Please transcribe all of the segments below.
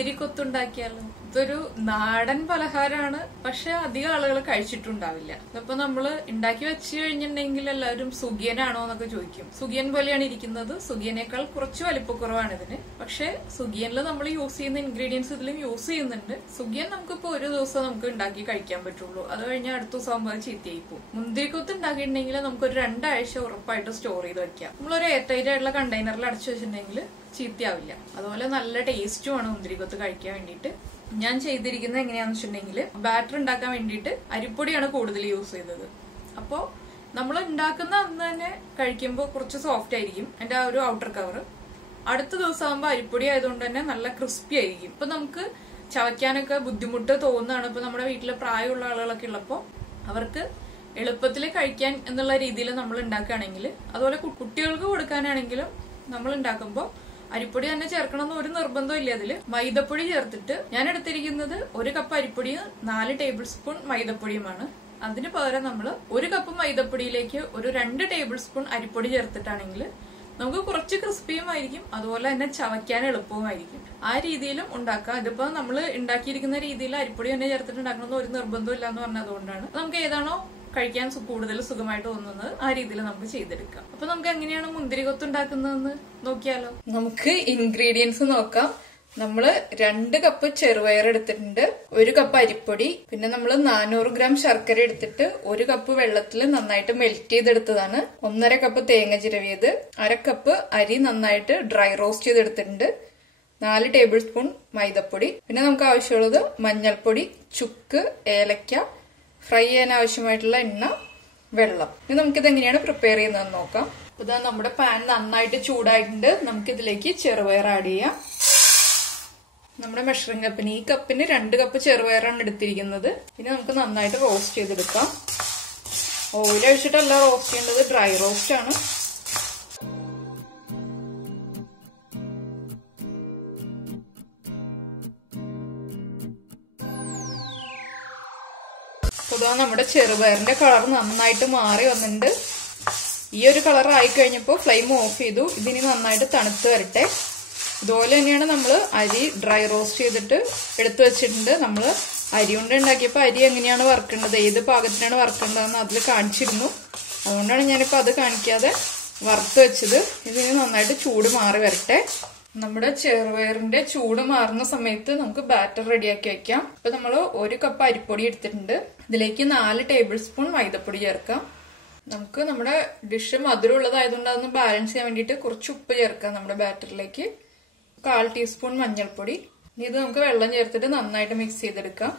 മുന്തിരിക്കൊത്ത് ഉണ്ടാക്കിയാലോ? ഇതൊരു നാടൻ പലഹാരമാണ്, പക്ഷെ അധികം ആളുകൾ കഴിച്ചിട്ടുണ്ടാവില്ല. അപ്പൊ നമ്മള് ഉണ്ടാക്കി വെച്ച് കഴിഞ്ഞിട്ടുണ്ടെങ്കിൽ എല്ലാവരും സുഖിയനാണോ എന്നൊക്കെ ചോദിക്കും. സുഖിയൻ പോലെയാണ് ഇരിക്കുന്നത്, സുഖിയനേക്കാൾ കുറച്ച് വലിപ്പക്കുറവാണ് ഇതിന്. പക്ഷെ സുഖിയനിൽ നമ്മൾ യൂസ് ചെയ്യുന്ന ഇൻഗ്രീഡിയൻസ് ഇതിലും യൂസ് ചെയ്യുന്നുണ്ട്. സുഖിയൻ നമുക്കിപ്പോ ഒരു ദിവസം നമുക്ക് ഉണ്ടാക്കി കഴിക്കാൻ പറ്റുള്ളൂ, അത് കഴിഞ്ഞാൽ അടുത്ത ദിവസം ആകുമ്പോൾ അത് ചീത്തയായി പോകും. മുന്തിരിക്കൊത്ത് ഉണ്ടാക്കിയിട്ടുണ്ടെങ്കിൽ നമുക്കൊരു 2 ആഴ്ച ഉറപ്പായിട്ട് സ്റ്റോർ ചെയ്ത് വെക്കാം. നമ്മളൊരു എയർടൈറ്റ് ആയിട്ടുള്ള കണ്ടെയ്നറിൽ അടച്ചു വെച്ചിട്ടുണ്ടെങ്കിൽ ചീത്തയാവില്ല. അതുപോലെ നല്ല ടേസ്റ്റുമാണ് മുന്തിരിക്കൊത്ത് കഴിക്കാൻ വേണ്ടിയിട്ട്. ഞാൻ ചെയ്തിരിക്കുന്നത് എങ്ങനെയാന്ന് വെച്ചിട്ടുണ്ടെങ്കിൽ, ബാറ്റർ ഉണ്ടാക്കാൻ വേണ്ടിയിട്ട് അരിപ്പൊടിയാണ് കൂടുതൽ യൂസ് ചെയ്തത്. അപ്പോ നമ്മൾ ഉണ്ടാക്കുന്ന അന്ന് തന്നെ കഴിക്കുമ്പോൾ കുറച്ച് സോഫ്റ്റ് ആയിരിക്കും അതിന്റെ ആ ഒരു ഔട്ടർ കവർ. അടുത്ത ദിവസം ആകുമ്പോൾ അരിപ്പൊടി ആയതുകൊണ്ട് തന്നെ നല്ല ക്രിസ്പി ആയിരിക്കും. ഇപ്പൊ നമുക്ക് ചവയ്ക്കാനൊക്കെ ബുദ്ധിമുട്ട് തോന്നുകയാണ്. ഇപ്പൊ നമ്മുടെ വീട്ടില് പ്രായമുള്ള ആളുകളൊക്കെ ഉള്ളപ്പോ അവർക്ക് എളുപ്പത്തിൽ കഴിക്കാൻ എന്നുള്ള രീതിയിൽ നമ്മൾ ഉണ്ടാക്കുകയാണെങ്കിൽ, അതുപോലെ കുട്ടികൾക്ക് കൊടുക്കാനാണെങ്കിലും നമ്മൾ ഉണ്ടാക്കുമ്പോൾ അരിപ്പൊടി തന്നെ ചേർക്കണം എന്ന് ഒരു നിർബന്ധം ഇല്ല. അതില് മൈദപ്പൊടി ചേർത്തിട്ട് ഞാൻ എടുത്തിരിക്കുന്നത് 1 കപ്പ് അരിപ്പൊടിയും 4 ടേബിൾ സ്പൂൺ മൈദപ്പൊടിയുമാണ്. അതിന് പകരം നമ്മൾ 1 കപ്പ് മൈദപ്പൊടിയിലേക്ക് ഒരു 2 ടേബിൾ സ്പൂൺ അരിപ്പൊടി ചേർത്തിട്ടാണെങ്കിൽ നമുക്ക് കുറച്ച് ക്രിസ്പിയുമായിരിക്കും, അതുപോലെ തന്നെ ചവയ്ക്കാൻ എളുപ്പവുമായിരിക്കും. ആ രീതിയിലും ഉണ്ടാക്കാം. ഇതിപ്പോ നമ്മൾ ഉണ്ടാക്കിയിരിക്കുന്ന രീതിയിൽ അരിപ്പൊടി തന്നെ ചേർത്തിട്ട് ഉണ്ടാക്കണമെന്ന് ഒരു നിർബന്ധം ഇല്ല എന്ന് പറഞ്ഞതുകൊണ്ടാണ് നമുക്ക് ഏതാണോ കഴിക്കാൻ കൂടുതൽ സുഖമായിട്ട് തോന്നുന്നത് ആ രീതിയിൽ നമുക്ക് ചെയ്തെടുക്കാം. അപ്പൊ നമുക്ക് എങ്ങനെയാണ് മുന്തിരിക്കൊത്ത് ഉണ്ടാക്കുന്നതെന്ന് നോക്കിയാലോ? നമുക്ക് ഇൻഗ്രീഡിയൻസ് നോക്കാം. നമ്മള് 2 കപ്പ് ചെറുപയർ എടുത്തിട്ടുണ്ട്, 1 കപ്പ് അരിപ്പൊടി, പിന്നെ നമ്മൾ 400 ഗ്രാം ശർക്കര എടുത്തിട്ട് 1 കപ്പ് വെള്ളത്തിൽ നന്നായിട്ട് മെൽറ്റ് ചെയ്തെടുത്തതാണ്, 1.5 കപ്പ് തേങ്ങ ചിരവിയത്, 1/2 കപ്പ് അരി നന്നായിട്ട് ഡ്രൈ റോസ്റ്റ് ചെയ്തെടുത്തിട്ടുണ്ട്, 4 ടേബിൾ സ്പൂൺ മൈദപ്പൊടി, പിന്നെ നമുക്ക് ആവശ്യമുള്ളത് മഞ്ഞൾപ്പൊടി, ചുക്ക്, ഏലക്ക, ഫ്രൈ ചെയ്യാൻ ആവശ്യമായിട്ടുള്ള എണ്ണ, വെള്ളം. ഇനി നമുക്കിത് എങ്ങനെയാണ് പ്രിപ്പയർ ചെയ്യുന്നതെന്ന് നോക്കാം. ഇതാ നമ്മുടെ പാൻ നന്നായിട്ട് ചൂടായിട്ടുണ്ട്. നമുക്കിതിലേക്ക് ചെറുപയർ ആഡ് ചെയ്യാം. നമ്മുടെ മെഷറിംഗ് കപ്പിന് ഈ കപ്പിന് 2 കപ്പ് ചെറുപയറാണ് എടുത്തിരിക്കുന്നത്. ഇനി നമുക്ക് നന്നായിട്ട് റോസ്റ്റ് ചെയ്തെടുക്കാം. ഓയിൽ ഒഴിച്ചിട്ടല്ല റോസ്റ്റ് ചെയ്യേണ്ടത്, ഡ്രൈ റോസ്റ്റ് ആണ്. ഇതാ നമ്മുടെ ചെറുപയറിന്റെ കളർ നന്നായിട്ട് മാറി വന്നിട്ടുണ്ട്. ഈ ഒരു കളർ ആയി കഴിഞ്ഞപ്പോൾ ഫ്ലെയിം ഓഫ് ചെയ്തു. ഇതിനി നന്നായിട്ട് തണുത്ത് വരട്ടെ. ഇതുപോലെ തന്നെയാണ് നമ്മൾ അരി ഡ്രൈ റോസ്റ്റ് ചെയ്തിട്ട് എടുത്തു വെച്ചിട്ടുണ്ട്. നമ്മൾ അരി കൊണ്ട് ഉണ്ടാക്കിയപ്പോൾ അരി എങ്ങനെയാണ് വറുക്കേണ്ടത്, ഏത് പാകത്തിനാണ് വറുക്കേണ്ടതെന്ന് അതിൽ കാണിച്ചിരുന്നു. അതുകൊണ്ടാണ് ഞാനിപ്പോൾ അത് കാണിക്കാതെ വറുത്ത് വെച്ചത്. ഇതിന് നന്നായിട്ട് ചൂട് മാറി വരട്ടെ. നമ്മുടെ ചെറുപയറിന്റെ ചൂട് മാറുന്ന സമയത്ത് നമുക്ക് ബാറ്റർ റെഡിയാക്കി വെക്കാം. ഇപ്പൊ നമ്മൾ 1 കപ്പ് അരിപ്പൊടി എടുത്തിട്ടുണ്ട്. ഇതിലേക്ക് 4 ടേബിൾ സ്പൂൺ മൈദപ്പൊടി ചേർക്കാം. നമുക്ക് നമ്മുടെ ഡിഷ് മധുരമുള്ളതായതുകൊണ്ട് അതൊന്ന് ബാലൻസ് ചെയ്യാൻ വേണ്ടിയിട്ട് കുറച്ച് ഉപ്പ് ചേർക്കാം നമ്മുടെ ബാറ്ററിലേക്ക്. 1/4 ടീസ്പൂൺ മഞ്ഞൾപ്പൊടി. ഇനി ഇത് നമുക്ക് വെള്ളം ചേർത്തിട്ട് നന്നായിട്ട് മിക്സ് ചെയ്തെടുക്കാം.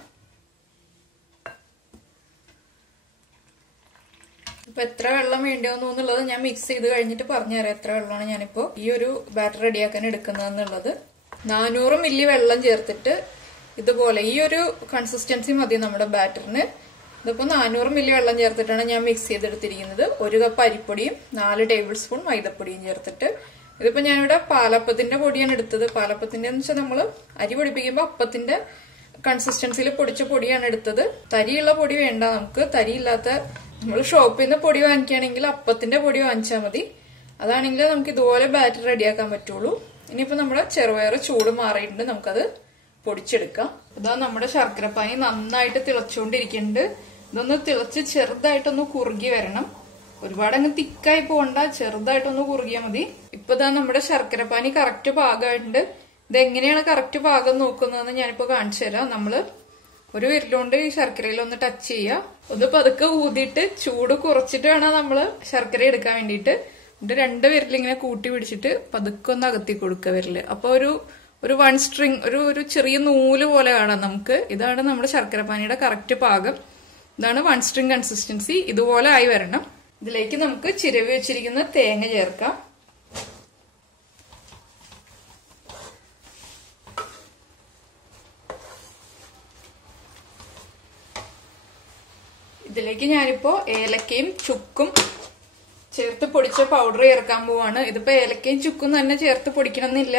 ഇപ്പൊ എത്ര വെള്ളം വേണ്ടിയോന്നു എന്നുള്ളത് ഞാൻ മിക്സ് ചെയ്ത് കഴിഞ്ഞിട്ട് പറഞ്ഞുതരാം. എത്ര വെള്ളമാണ് ഞാനിപ്പോ ഈ ഒരു ബാറ്റർ റെഡിയാക്കാൻ എടുക്കുന്നതെന്നുള്ളത്. 400 മില്ലി വെള്ളം ചേർത്തിട്ട് ഇതുപോലെ ഈ ഒരു കൺസിസ്റ്റൻസി മതി നമ്മുടെ ബാറ്ററിന്. ഇതിപ്പോ 400 മില്ലി വെള്ളം ചേർത്തിട്ടാണ് ഞാൻ മിക്സ് ചെയ്തെടുത്തിരിക്കുന്നത്. 1 കപ്പ് അരിപ്പൊടിയും 4 ടേബിൾ സ്പൂൺ മൈദപ്പൊടിയും ചേർത്തിട്ട്. ഇതിപ്പോ ഞാനിവിടെ പാലപ്പത്തിന്റെ പൊടിയാണ് എടുത്തത്. പാലപ്പത്തിന്റെ എന്ന് വെച്ചാൽ നമ്മള് അരി പൊടിപ്പിക്കുമ്പോ അപ്പത്തിന്റെ കൺസിസ്റ്റൻസിയിൽ പൊടിച്ച പൊടിയാണ് എടുത്തത്. തരിയുള്ള പൊടി വേണ്ട നമുക്ക്. തരിയില്ലാത്ത നമ്മൾ ഷോപ്പിൽ നിന്ന് പൊടി വാങ്ങിക്കുകയാണെങ്കിൽ അപ്പത്തിന്റെ പൊടി വാങ്ങിച്ചാൽ മതി. അതാണെങ്കിൽ നമുക്ക് ഇതുപോലെ ബാറ്റർ റെഡിയാക്കാൻ പറ്റുള്ളൂ. ഇനിയിപ്പോ നമ്മുടെ ചെറുപയർ ചൂട് മാറിയിട്ടുണ്ട്, നമുക്കത് പൊടിച്ചെടുക്കാം. ഇതാ നമ്മുടെ ശർക്കരപ്പാനി നന്നായിട്ട് തിളച്ചുകൊണ്ടിരിക്കുന്നുണ്ട്. ഇതൊന്ന് തിളച്ച് ചെറുതായിട്ടൊന്ന് കുറുകി വരണം. ഒരുപാട് അങ്ങ് തിക്കായി പോകണ്ട, ചെറുതായിട്ടൊന്ന് കുറുകിയാൽ മതി. ഇപ്പൊ ഇതാ നമ്മുടെ ശർക്കരപ്പാനി കറക്റ്റ് പാകമായിട്ടുണ്ട്. ഇതെങ്ങനെയാണ് കറക്റ്റ് പാകം നോക്കുന്നതെന്ന് ഞാനിപ്പോ കാണിച്ചു തരാം. നമ്മള് ഒരു വിരലുകൊണ്ട് ഈ ശർക്കരയിൽ ഒന്ന് ടച്ച് ചെയ്യുക. ഒന്ന് പതുക്കെ ഊതിയിട്ട് ചൂട് കുറച്ചിട്ട് വേണം നമ്മള് ശർക്കര എടുക്കാൻ വേണ്ടിയിട്ട്. എന്നിട്ട് 2 വിരലിങ്ങനെ കൂട്ടി പിടിച്ചിട്ട് പതുക്കെ ഒന്ന് അകത്തി കൊടുക്കുക വിരല്. അപ്പൊ ഒരു 1 സ്ട്രിങ്, ഒരു ചെറിയ നൂല് പോലെ കാണാം നമുക്ക്. ഇതാണ് നമ്മുടെ ശർക്കരപ്പാനിയുടെ കറക്റ്റ് പാകം. ഇതാണ് 1 സ്ട്രിങ് കൺസിസ്റ്റൻസി. ഇതുപോലെ ആയി വരണം. ഇതിലേക്ക് നമുക്ക് ചിരവി വെച്ചിരിക്കുന്ന തേങ്ങ ചേർക്കാം. ഇതിലേക്ക് ഞാനിപ്പോ ഏലക്കയും ചുക്കും ചേർത്ത് പൊടിച്ച പൗഡർ ചേർക്കാൻ പോവാണ്. ഇതിപ്പോ ഏലക്കയും ചുക്കും തന്നെ ചേർത്ത് പൊടിക്കണമെന്നില്ല.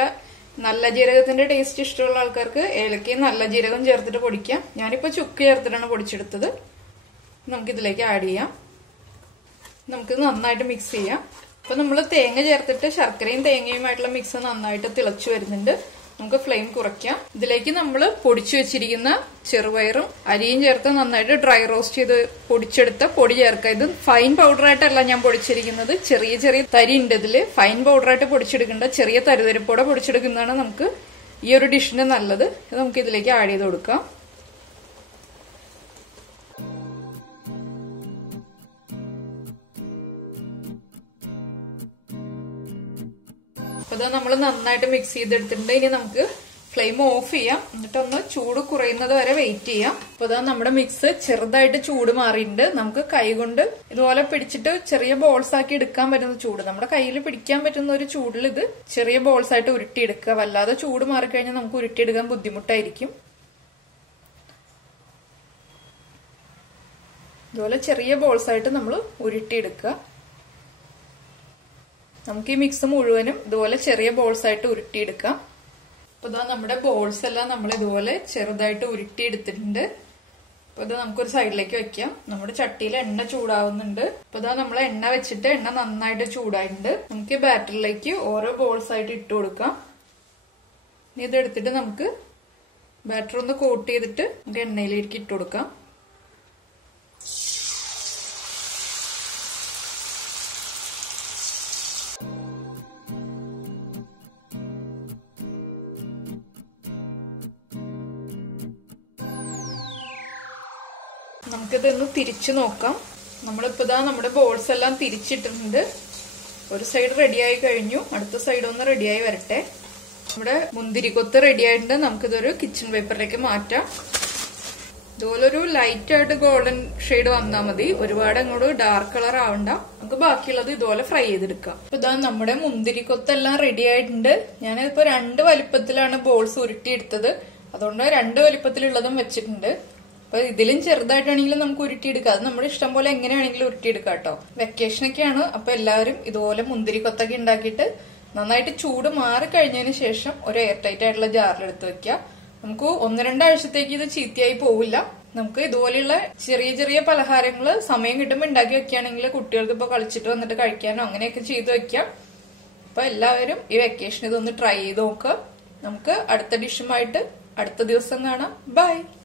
നല്ല ജീരകത്തിന്റെ ടേസ്റ്റ് ഇഷ്ടമുള്ള ആൾക്കാർക്ക് ഏലക്കയും നല്ല ജീരകം ചേർത്തിട്ട് പൊടിക്കാം. ഞാനിപ്പോ ചുക്ക് ചേർത്തിട്ടാണ് പൊടിച്ചെടുത്തത്. നമുക്കിതിലേക്ക് ആഡ് ചെയ്യാം. നമുക്കിത് നന്നായിട്ട് മിക്സ് ചെയ്യാം. അപ്പൊ നമ്മൾ തേങ്ങ ചേർത്തിട്ട് ശർക്കരയും തേങ്ങയുമായിട്ടുള്ള മിക്സ് നന്നായിട്ട് തിളച്ചു വരുന്നുണ്ട്. നമുക്ക് ഫ്ലെയിം കുറയ്ക്കാം. ഇതിലേക്ക് നമ്മൾ പൊടിച്ചു വെച്ചിരിക്കുന്ന ചെറുപയറും അരിയും ചേർത്ത് നന്നായിട്ട് ഡ്രൈ റോസ്റ്റ് ചെയ്ത് പൊടിച്ചെടുത്ത പൊടി ചേർക്കാം. ഇത് ഫൈൻ പൗഡറായിട്ടല്ല ഞാൻ പൊടിച്ചിരിക്കുന്നത്, ചെറിയ ചെറിയ തരി ഉണ്ട് ഇതില്. ഫൈൻ പൗഡറായിട്ട് പൊടിച്ചെടുക്കേണ്ട ചെറിയ തരിതരിപ്പോടെ പൊടിച്ചെടുക്കുന്നതാണ് നമുക്ക് ഈ ഒരു ഡിഷിന് നല്ലത്. ഇത് നമുക്ക് ഇതിലേക്ക് ആഡ് ചെയ്ത് കൊടുക്കാം. അപ്പൊ നമ്മൾ നന്നായിട്ട് മിക്സ് ചെയ്തെടുത്തിട്ടുണ്ട്. ഇനി നമുക്ക് ഫ്ലെയിം ഓഫ് ചെയ്യാം, എന്നിട്ടൊന്ന് ചൂട് കുറയുന്നത് വരെ വെയിറ്റ് ചെയ്യാം. അപ്പൊ നമ്മുടെ മിക്സ് ചെറുതായിട്ട് ചൂട് മാറിയിട്ടുണ്ട്. നമുക്ക് കൈ കൊണ്ട് ഇതുപോലെ പിടിച്ചിട്ട് ചെറിയ ബോൾസ് ആക്കി എടുക്കാൻ പറ്റുന്ന ചൂട്, നമ്മുടെ കയ്യിൽ പിടിക്കാൻ പറ്റുന്ന ഒരു ചൂടിൽ ഇത് ചെറിയ ബോൾസ് ആയിട്ട് ഉരുട്ടിയെടുക്കുക. വല്ലാതെ ചൂട് മാറിക്കഴിഞ്ഞാൽ നമുക്ക് ഉരുട്ടിയെടുക്കാൻ ബുദ്ധിമുട്ടായിരിക്കും. ഇതുപോലെ ചെറിയ ബോൾസ് ആയിട്ട് നമ്മൾ ഉരുട്ടിയെടുക്കുക. നമുക്ക് ഈ മിക്സ് മുഴുവനും ഇതുപോലെ ചെറിയ ബോൾസ് ആയിട്ട് ഉരുട്ടിയെടുക്കാം. അപ്പൊ നമ്മുടെ ബോൾസ് എല്ലാം നമ്മൾ ഇതുപോലെ ചെറുതായിട്ട് ഉരുട്ടിയെടുത്തിട്ടുണ്ട്. അപ്പൊ നമുക്കൊരു സൈഡിലേക്ക് വെക്കാം. നമ്മുടെ ചട്ടിയിൽ എണ്ണ ചൂടാവുന്നുണ്ട്. അപ്പൊ നമ്മൾ എണ്ണ വെച്ചിട്ട് എണ്ണ നന്നായിട്ട് ചൂടായിട്ടുണ്ട്. നമുക്ക് ഈ ബാറ്ററിലേക്ക് ഓരോ ബോൾസ് ആയിട്ട് ഇട്ട് കൊടുക്കാം. ഇനി ഇതെടുത്തിട്ട് നമുക്ക് ബാറ്റർ ഒന്ന് കോട്ട് ചെയ്തിട്ട് നമുക്ക് എണ്ണയിലേക്ക് ഇട്ട് കൊടുക്കാം. നമുക്കിതൊന്ന് തിരിച്ചു നോക്കാം. നമ്മളിപ്പോ നമ്മുടെ ബോൾസ് എല്ലാം തിരിച്ചിട്ടിട്ടുണ്ട്. ഒരു സൈഡ് റെഡിയായി കഴിഞ്ഞു, അടുത്ത സൈഡ് ഒന്ന് റെഡിയായി വരട്ടെ. നമ്മുടെ മുന്തിരിക്കൊത്ത് റെഡി ആയിട്ടുണ്ട്. നമുക്കിതൊരു കിച്ചൺ പേപ്പറിലേക്ക് മാറ്റാം. ഇതുപോലെ ഒരു ലൈറ്റ് ആയിട്ട് ഗോൾഡൻ ഷെയ്ഡ് വന്നാൽ മതി, ഒരുപാട് അങ്ങോട്ട് ഡാർക്ക് കളർ ആവണ്ട. നമുക്ക് ബാക്കിയുള്ളത് ഇതുപോലെ ഫ്രൈ ചെയ്തെടുക്കാം. അപ്പൊ നമ്മുടെ മുന്തിരിക്കൊത്തെല്ലാം റെഡി ആയിട്ടുണ്ട്. ഞാനിപ്പോ 2 വലിപ്പത്തിലാണ് ബോൾസ് ഉരുട്ടിയെടുത്തത്, അതുകൊണ്ട് 2 വലിപ്പത്തിലുള്ളതും വെച്ചിട്ടുണ്ട്. അപ്പൊ ഇതിലും ചെറുതായിട്ടാണെങ്കിലും നമുക്ക് ഉരുട്ടിയെടുക്കാം. അത് നമ്മുടെ ഇഷ്ടം പോലെ എങ്ങനെയാണെങ്കിലും ഉരുട്ടിയെടുക്കാം കേട്ടോ. വെക്കേഷനൊക്കെയാണ്, അപ്പൊ എല്ലാവരും ഇതുപോലെ മുന്തിരിക്കൊത്തൊക്കെ ഉണ്ടാക്കിയിട്ട് നന്നായിട്ട് ചൂട് മാറി കഴിഞ്ഞതിന് ശേഷം ഒരു എയർ ടൈറ്റ് ആയിട്ടുള്ള ജാറിലെടുത്ത് വെക്കുക. നമുക്ക് 1-2 ആഴ്ചത്തേക്ക് ഇത് ചീത്തയായി പോവില്ല. നമുക്ക് ഇതുപോലെയുള്ള ചെറിയ ചെറിയ പലഹാരങ്ങള് സമയം കിട്ടുമ്പോൾ ഉണ്ടാക്കി വെക്കുകയാണെങ്കിൽ കുട്ടികൾക്ക് ഇപ്പൊ കളിച്ചിട്ട് വന്നിട്ട് കഴിക്കാനോ അങ്ങനെയൊക്കെ ചെയ്ത് വെക്കാം. അപ്പൊ എല്ലാവരും ഈ വെക്കേഷൻ ഇതൊന്ന് ട്രൈ ചെയ്ത് നോക്കുക. നമുക്ക് അടുത്ത ഡിഷുമായിട്ട് അടുത്ത ദിവസം കാണാം. ബൈ.